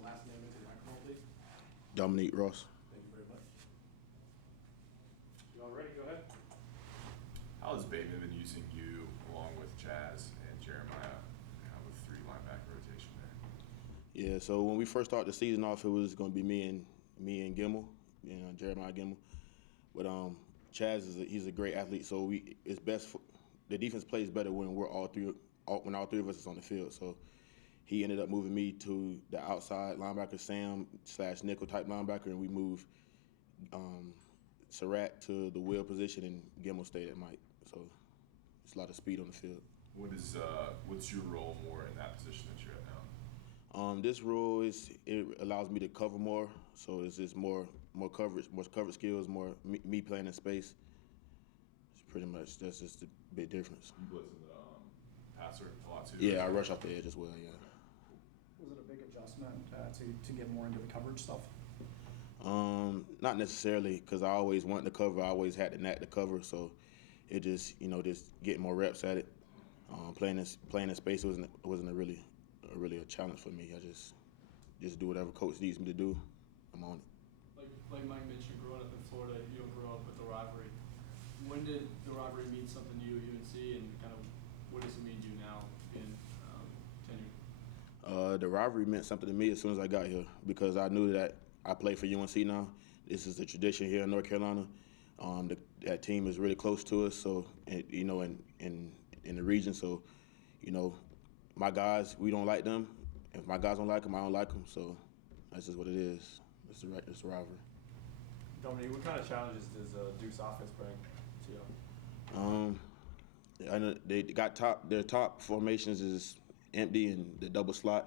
your last name into the microphone, please? Dominique Ross. Thank you very much. You all ready? Go ahead. How has Bateman been using you along with Chaz and Jeremiah, kind of with three linebacker rotation there? Yeah, so when we first started the season off, it was going to be me and Gimmel, Jeremiah Gimmel. But Chaz he's a great athlete, so it's best the defense plays better when when all three of us is on the field. So he ended up moving me to the outside linebacker, Sam/nickel type linebacker, and we moved Surratt to the wheel position, and Gimmel stayed at Mike. So it's a lot of speed on the field. What's your role more in that position that you're at now? This rule it allows me to cover more, so it's just more coverage skills, more me playing in space. It's pretty much that's just a big difference. You blitz in the passer a lot too. Yeah, I rush off the edge as well. Yeah. Was it a big adjustment to get more into the coverage stuff? Not necessarily, because I always wanted to cover. I always had the knack to cover, so it just just getting more reps at it. Playing in space wasn't really a challenge for me. I just do whatever coach needs me to do. I'm on it. Like Mike mentioned, growing up in Florida, you don't grow up with the rivalry. When did the rivalry mean something to you at UNC, and kind of what does it mean to you now being tenured? The rivalry meant something to me as soon as I got here because I knew that I play for UNC now. This is a tradition here in North Carolina. That team is really close to us, so in the region. So, my guys, we don't like them. If my guys don't like them, I don't like them. So that's just what it is. It's the rivalry. Dominique, what kind of challenges does Duke's offense bring to you? I know they got their top formations is empty and the double slot.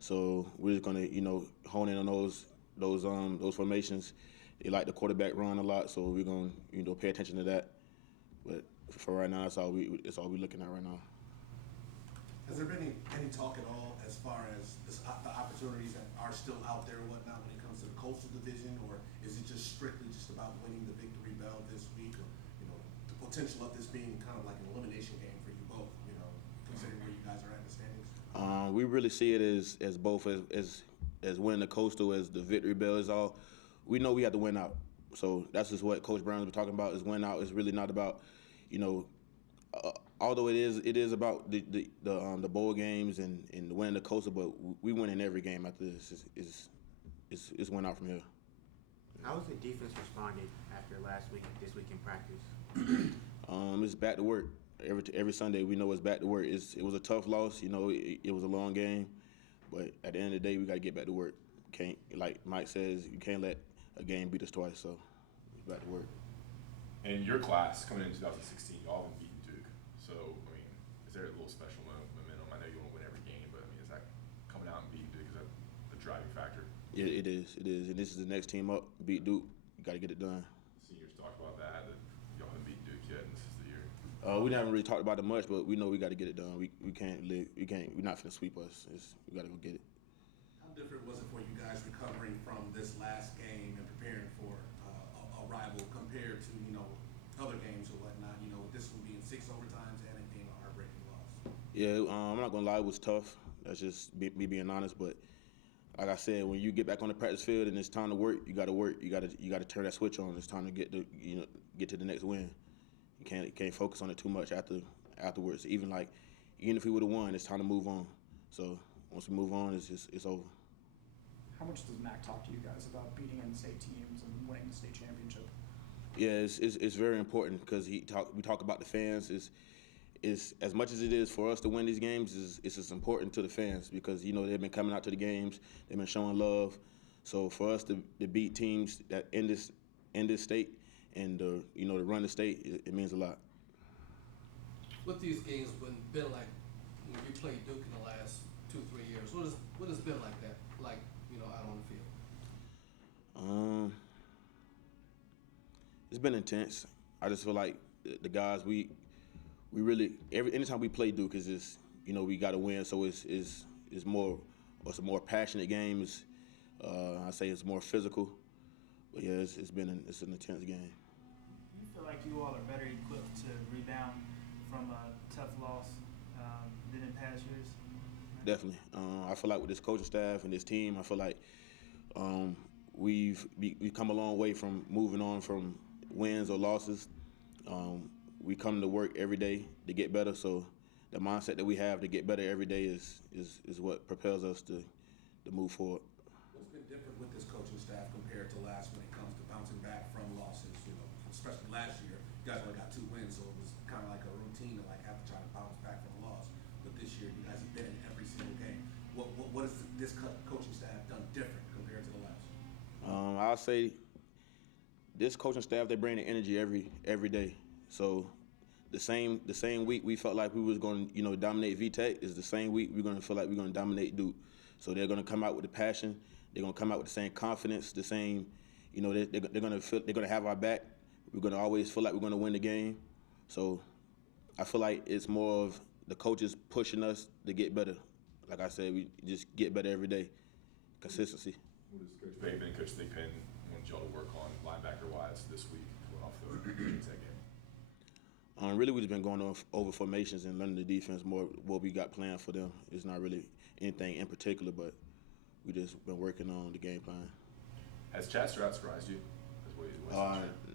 So we're just gonna hone in on those formations. They like the quarterback run a lot, so we're gonna pay attention to that. But for right now, it's all we're looking at right now. Has there been any talk at all as far as the opportunities that are still out there and whatnot when it comes to the Coastal Division, or is it just strictly just about winning the Victory Bell this week, or the potential of this being kind of like an elimination game for you both, considering where you guys are at in the standings? We really see it as both as winning the Coastal as the Victory Bell is all. We know we have to win out, so that's just what Coach Brown's been talking about is win out. It's really not about although it is about the bowl games and winning the Coastal, but we win in every game after this. It's win out from here. How has the defense responded after this week in practice? It's back to work. Every Sunday we know it's back to work. It was a tough loss. It was a long game, but at the end of the day we got to get back to work. Can't, like Mike says, you can't let a game beat us twice. So it's back to work. And your class coming in 2016, you all have been beating Duke. So, is there a little special momentum? I know you want to win every game, but is that coming out and beating Duke, is that the driving factor? Yeah, it is. And this is the next team up. Beat Duke. You got to get it done. Seniors talk about that y'all haven't beaten Duke yet, and this is the year. We haven't really talked about it much, but we know we got to get it done. We can't live. We're not going to sweep us. We got to go get it. How different was it for you guys recovering from this last game and preparing for a rival compared to other games or whatnot? With this one being 6 overtimes and it being a heartbreaking loss. Yeah, I'm not gonna lie, it was tough. That's just me being honest. But like I said, when you get back on the practice field and it's time to work. You got to turn that switch on. It's time to get to the next win. You can't focus on it too much afterwards. Even if we would have won, it's time to move on. So once we move on, it's over. How much does Mac talk to you guys about beating in-state teams and winning the state championship? Yeah, it's very important because we talk about the fans. Is as much as it is for us to win these games, it's as important to the fans because they've been coming out to the games, they've been showing love. So for us to beat teams that in this state and to run the state, it means a lot. What these games been like when you played Duke in the last 2-3 years? What has been like that? Out on the field. It's been intense. I just feel like the guys we really anytime we play Duke is just we got to win. So it's a more passionate game. I say it's more physical. But yeah, it's an intense game. Do you feel like you all are better equipped to rebound from a tough loss than in past years? definitely. I feel like with this coaching staff and this team, I feel like we've come a long way from moving on from wins or losses. We come to work every day to get better. So the mindset that we have to get better every day is what propels us to move forward. What's been different with this coaching staff compared to last when it comes to bouncing back from losses? You know, especially last year, you guys only got 2 wins, so it was kind of like a routine to like have to try to bounce back from a loss. But this year, you guys have been in every single game. What has this coaching staff done different compared to the last? I'll say this coaching staff, they bring the energy every day. So the same week we felt like we was going to dominate VTech is the same week we're going to feel like we're going to dominate Duke. So they're going to come out with the passion. They're going to come out with the same confidence, the same, they're going to have our back. We're going to always feel like we're going to win the game. So I feel like it's more of the coaches pushing us to get better. Like I said, we just get better every day. Consistency. What does Coach Bateman and Coach Thigpen want y'all to work on linebacker-wise this week coming off the Tech game? Really, we've just been going over formations and learning the defense more. What we got planned for them. It's not really anything in particular, but we just been working on the game plan. Has Chad Stroud surprised you?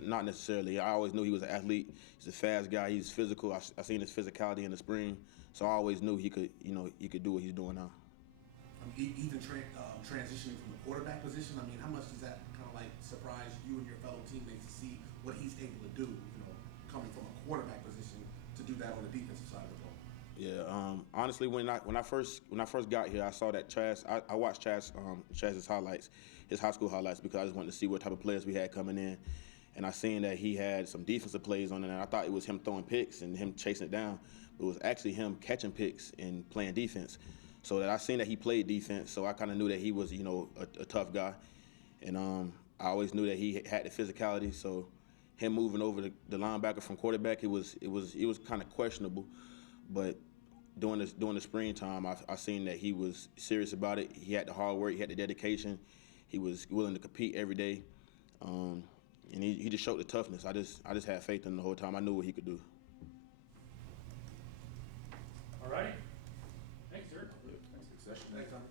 Not necessarily. I always knew he was an athlete. He's a fast guy. He's physical. I seen his physicality in the spring, so I always knew he could do what he's doing now. Even transitioning from the quarterback position, I mean, how much does that kind of like surprise you and your fellow teammates to see what he's able to do? Coming from a quarterback position to do that on the defensive side of the ball. Yeah. Honestly, when I first got here, I saw that Chaz. I watched Chaz's highlights, his high school highlights, because I just wanted to see what type of players we had coming in, and I seen that he had some defensive plays on it, and I thought it was him throwing picks and him chasing it down, but it was actually him catching picks and playing defense. So that I seen that he played defense, so I kind of knew that he was a tough guy, and I always knew that he had the physicality. So him moving over the linebacker from quarterback, it was kind of questionable, but during the springtime, I seen that he was serious about it. He had the hard work, he had the dedication, he was willing to compete every day, and he just showed the toughness. I just had faith in him the whole time. I knew what he could do. All righty. Thanks, sir. Thanks for the session. Thanks, Tom.